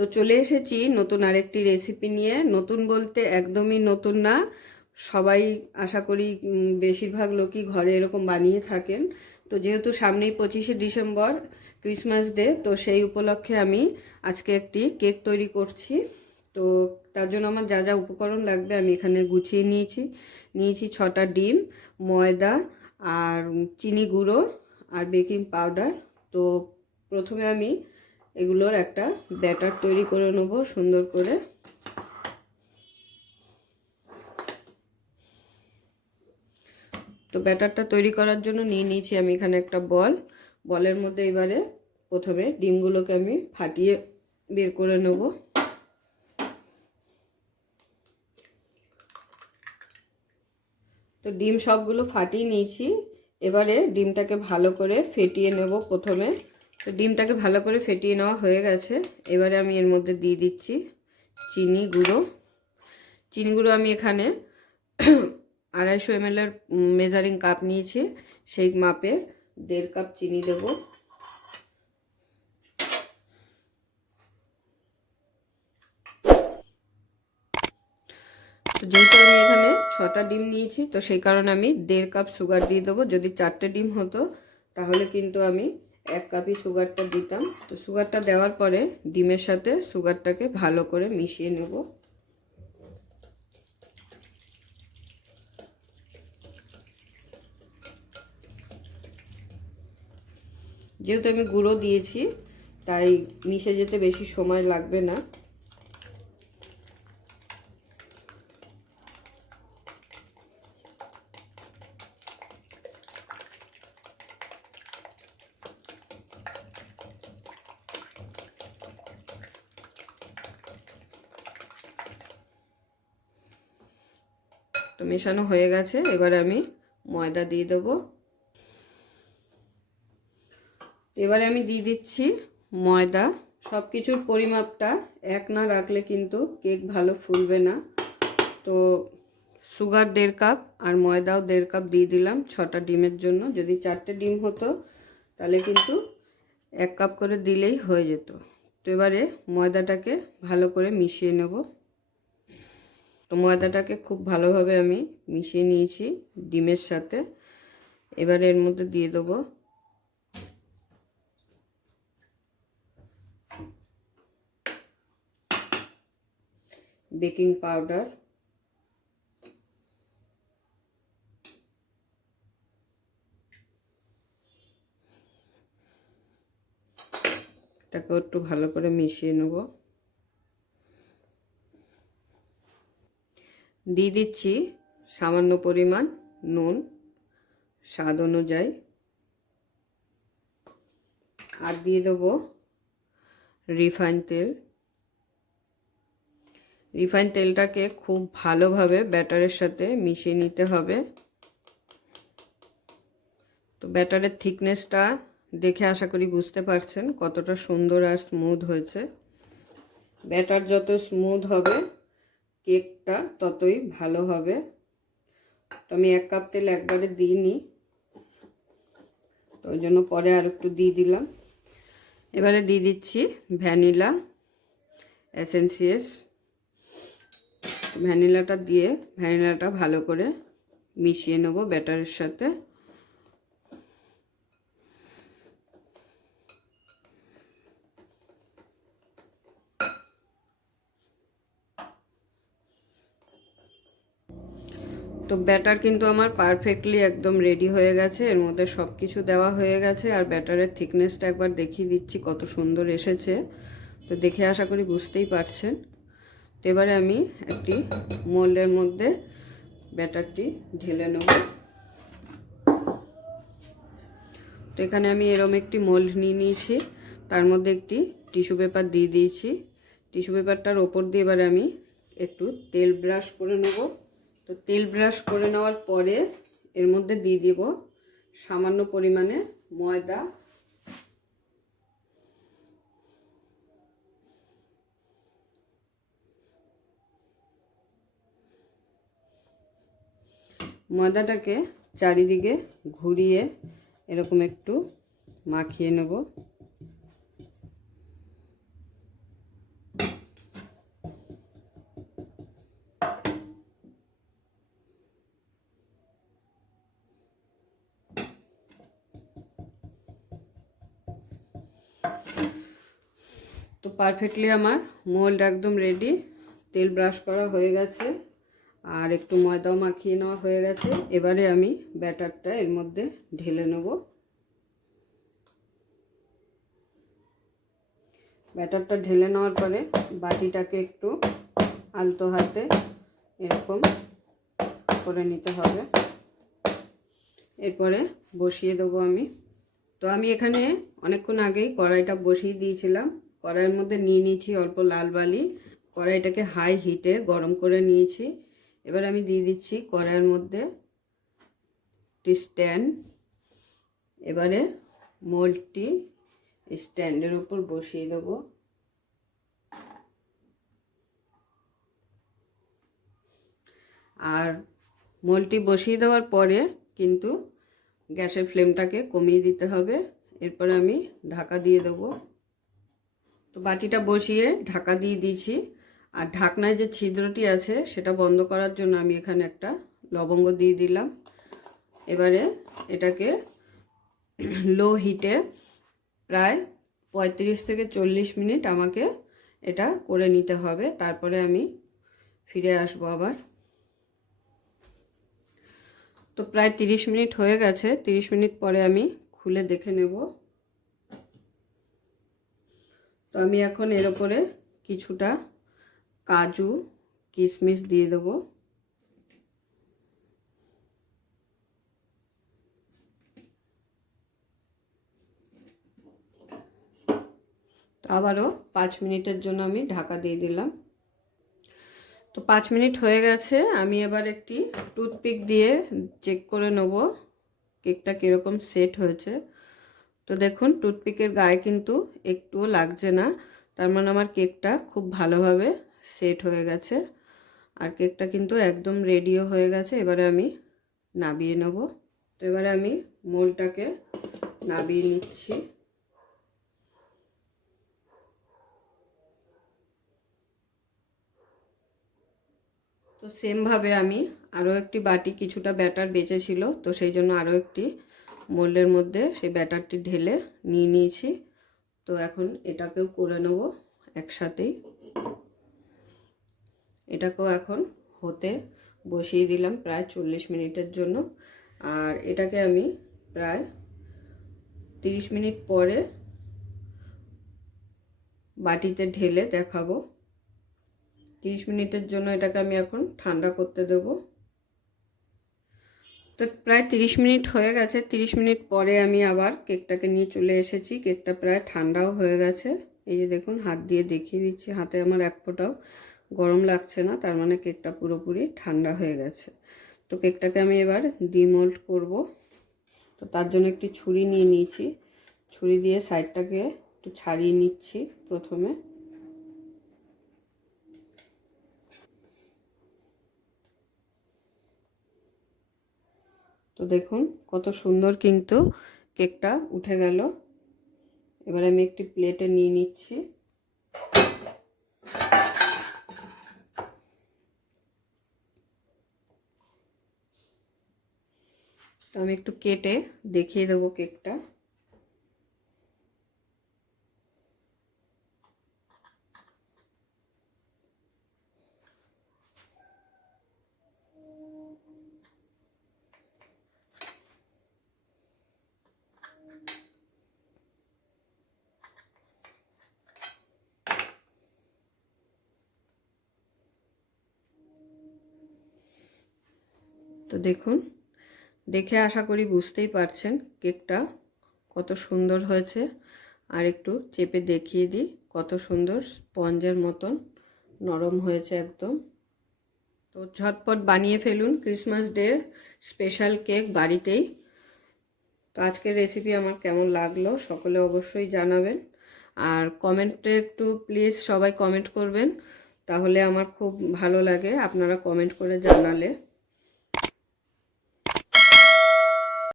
তো চলে এসেছি নতুন আরেকটি রেসিপি নিয়ে। নতুন বলতে একদমই নতুন না, সবাই আশা করি বেশিরভাগ লোকই ঘরে এরকম বানিয়ে থাকেন। তো যেহেতু সামনেই 25শে ডিসেম্বর ক্রিসমাস ডে, তো সেই উপলক্ষে আমি আজকে একটি কেক তৈরি করছি। তো তার জন্য আমার যা যা উপকরণ লাগবে আমি এখানে গুছিয়ে নিয়েছি 6টা ডিম, ময়দা, আর চিনি গুঁড়ো, আর বেকিং পাউডার। তো প্রথমে আমি এগুলোর একটা ব্যাটার তৈরি করে নেব সুন্দর করে। তো ব্যাটারটা তৈরি করার জন্য নিয়েছি আমি এখানে একটা বলের মধ্যে এবারে প্রথমে ডিমগুলোকে আমি ফাটিয়ে বের করে নেব। তো ডিম সবগুলো ফাটিয়ে নিয়েছি, এবারে ডিমটাকে ভালো করে ফেটিয়ে নেব প্রথমে। তো ডিমটাকে ভালো করে ফেটিয়ে নেওয়া হয়ে গেছে, এবারে আমি এর মধ্যে দিয়ে দিচ্ছি চিনি গুঁড়ো আমি এখানে 250 ml মেজারিং কাপ নিয়েছি, সেই মাপের 1.5 কাপ চিনি দেব। তো যেহেতু আমি এখানে 6টা ডিম নিয়েছি, তো সেই কারণে আমি 1.5 কাপ সুগার দিয়ে দেবো। যদি 4টে ডিম হতো তাহলে কিন্তু আমি 1 কাপই সুগারটা দিতাম। তো সুগারটা দেওয়ার পরে ডিমের সাথে সুগারটাকে ভালো করে মিশিয়ে নেব। যেহেতু আমি গুঁড়ো দিয়েছি তাই মিশে যেতে বেশি সময় লাগবে না। তো মেশানো হয়ে গেছে, এবারে আমি ময়দা দিয়ে দেবো। এবারে আমি দিয়ে দিচ্ছি ময়দা। সব কিছুর পরিমাপটা এক না রাখলে কিন্তু কেক ভালো ফুলবে না। তো সুগার 1.5 কাপ আর ময়দাও 1.5 কাপ দিয়ে দিলাম 6টা ডিমের জন্য। যদি 4টে ডিম হতো তাহলে কিন্তু 1 কাপ করে দিলেই হয়ে যেত। তো এবারে ময়দাটাকে ভালো করে মিশিয়ে নেব। তো ময়দাটাকে খুব ভালোভাবে আমি মিশিয়ে নিয়েছি ডিমের সাথে। এবারে এর মধ্যে দিয়ে দেবো বেকিং পাউডার, এটাকে একটু ভালো করে মিশিয়ে নেব। দিয়ে দিচ্ছি সামান্য পরিমাণ নুন স্বাদ অনুযায়ী, আর দিয়ে দেবো রিফাইন তেলটাকে খুব ভালোভাবে ব্যাটারের সাথে মিশিয়ে নিতে হবে। তো ব্যাটারের থিকনেসটা দেখে আশা করি বুঝতে পারছেন কতটা সুন্দর আর স্মুথ হয়েছে। ব্যাটার যত স্মুথ হবে কেকটা ততই ভালো হবে। তো আমি 1 কাপ তেল একবারে দিইনি, তো ওই জন্য পরে আর একটু দিয়ে দিলাম। এবারে দিয়ে দিচ্ছি ভ্যানিলা এসেন্সিয়াস। ভ্যানিলাটা দিয়ে ভ্যানিলাটা ভালো করে মিশিয়ে নেব ব্যাটারের সাথে। তো ব্যাটার কিন্তু আমার পারফেক্টলি একদম রেডি হয়ে গেছে, এর মধ্যে সব কিছু দেওয়া হয়ে গেছে। আর ব্যাটারের থিকনেসটা একবার দেখিয়ে দিচ্ছি কত সুন্দর এসেছে। তো দেখে আশা করি বুঝতেই পারছেন। তো এবারে আমি একটি মোল্ডের মধ্যে ব্যাটারটি ঢেলে নেব। তো এখানে আমি এরকম একটি মোল্ড নিয়েছি, তার মধ্যে একটি টিস্যু পেপার দিয়ে দিয়েছি। টিস্যু পেপারটার ওপর দিয়ে এবারে আমি একটু তেল ব্রাশ করে নেব। তো তেল ব্রাশ করে নেওয়ার পরে এর মধ্যে দিয়ে দিব সামান্য পরিমাণে ময়দা। ময়দাটাকে চারিদিকে ঘুরিয়ে এরকম একটু মাখিয়ে নেব। তো পারফেক্টলি আমার মোল্ড একদম রেডি। তেল ব্রাশ করা হয়ে গেছে আর একটু ময়দাও মাখিয়ে নেওয়া হয়ে গেছে। এবারে আমি ব্যাটারটা এর মধ্যে ঢেলে নেব। ব্যাটারটা ঢেলে নেওয়ার পরে বাটিটাকে একটু আলতো হাতে এরকম করে নিতে হবে। এরপরে বসিয়ে দেবো আমি। তো আমি এখানে অনেকক্ষণ আগেই কড়াইটা বসিয়ে দিয়েছিলাম। কড়াইয়ের মধ্যে নিয়ে নিয়েছি অল্প লাল বালি। কড়াইটাকে হাই হিটে গরম করে নিয়েছি। এবার আমি দিয়ে দিচ্ছি কড়াইয়ের মধ্যে একটি স্ট্যান্ড। এবারে মোল্ডটি স্ট্যান্ডের উপর বসিয়ে দেবো। আর মোল্ডটি বসিয়ে দেওয়ার পরে কিন্তু গ্যাসের ফ্লেমটাকে কমিয়ে দিতে হবে। এরপরে আমি ঢাকা দিয়ে দেবো। তো বাটিটা বসিয়ে ঢাকা দিয়ে দিয়েছি। আর ঢাকনায় যে ছিদ্রটি আছে সেটা বন্ধ করার জন্য আমি এখানে একটা লবঙ্গ দিয়ে দিলাম। এবারে এটাকে লো হিটে প্রায় 35 থেকে 40 মিনিট আমাকে এটা করে নিতে হবে। তারপরে আমি ফিরে আসবো আবার। তো প্রায় 30 মিনিট হয়ে গেছে। 30 মিনিট পরে আমি খুলে দেখে নেব। তো আমি এখন এর উপরে কিছুটা কাজু কিশমিশ দিয়ে দেব। তো আবারও 5 মিনিটের জন্য আমি ঢাকা দিয়ে দিলাম। তো 5 মিনিট হয়ে গেছে। আমি এবার একটি টুথপিক দিয়ে চেক করে নেব কেকটা কীরকম সেট হয়েছে। তো দেখুন টুথপিকের গায়ে কিন্তু একটুও লাগছে না, তার মানে আমার কেকটা খুব ভালোভাবে সেট হয়ে গেছে। আর কেকটা কিন্তু একদম রেডিও হয়ে গেছে। এবারে আমি নাবিয়ে নেব। তো এবারে আমি মোল্ডটাকে নাবিয়ে নিচ্ছি। তো সেমভাবে আমি আরও একটি বাটি কিছুটা ব্যাটার বেঁচেছিল, তো সেই জন্য আরও একটি মোল্ডের মধ্যে সেই ব্যাটারটি ঢেলে নিয়ে নিয়েছি। তো এখন এটাকেও করে নেব একসাথেই। এটাকেও এখন হতে বসিয়ে দিলাম প্রায় 40 মিনিটের জন্য। আর এটাকে আমি প্রায় 30 মিনিট পরে বাটিতে ঢেলে দেখাবো। 30 মিনিটের জন্য এটাকে আমি এখন ঠান্ডা করতে দেব। তো প্রায় 30 মিনিট হয়ে গেছে। 30 মিনিট পরে আমি আবার কেকটাকে নিয়ে চলে এসেছি। কেকটা প্রায় ঠান্ডাও হয়ে গেছে। এই যে দেখুন, হাত দিয়ে দেখিয়ে দিচ্ছি, হাতে আমার এক ফোঁটাও গরম লাগছে না, তার মানে কেকটা পুরোপুরি ঠান্ডা হয়ে গেছে। তো কেকটাকে আমি এবার ডিমোল্ড করব। তো তার জন্য একটি ছুরি নিয়ে নিয়েছি। ছুরি দিয়ে সাইডটাকে একটু ছাড়িয়ে নিচ্ছি প্রথমে। তো দেখুন কত সুন্দর কিন্তু কেকটা উঠে গেল। এবার আমি একটি প্লেটে নিয়ে নিচ্ছি। তো আমি একটু কেটে দেখিয়ে দেবো কেকটা। তো দেখুন, দেখে আশা করি বুঝতেই পারছেন কেকটা কত সুন্দর হয়েছে। আর একটু চেপে দেখিয়ে দিই, কত সুন্দর স্পঞ্জের মতন নরম হয়েছে একদম। তো ঝটপট বানিয়ে ফেলুন ক্রিসমাস ডে স্পেশাল কেক বাড়িতেই। তো আজকের রেসিপি আমার কেমন লাগলো সকলে অবশ্যই জানাবেন। আর কমেন্টে একটু প্লিজ সবাই কমেন্ট করবেন, তাহলে আমার খুব ভালো লাগে আপনারা কমেন্ট করে জানালে।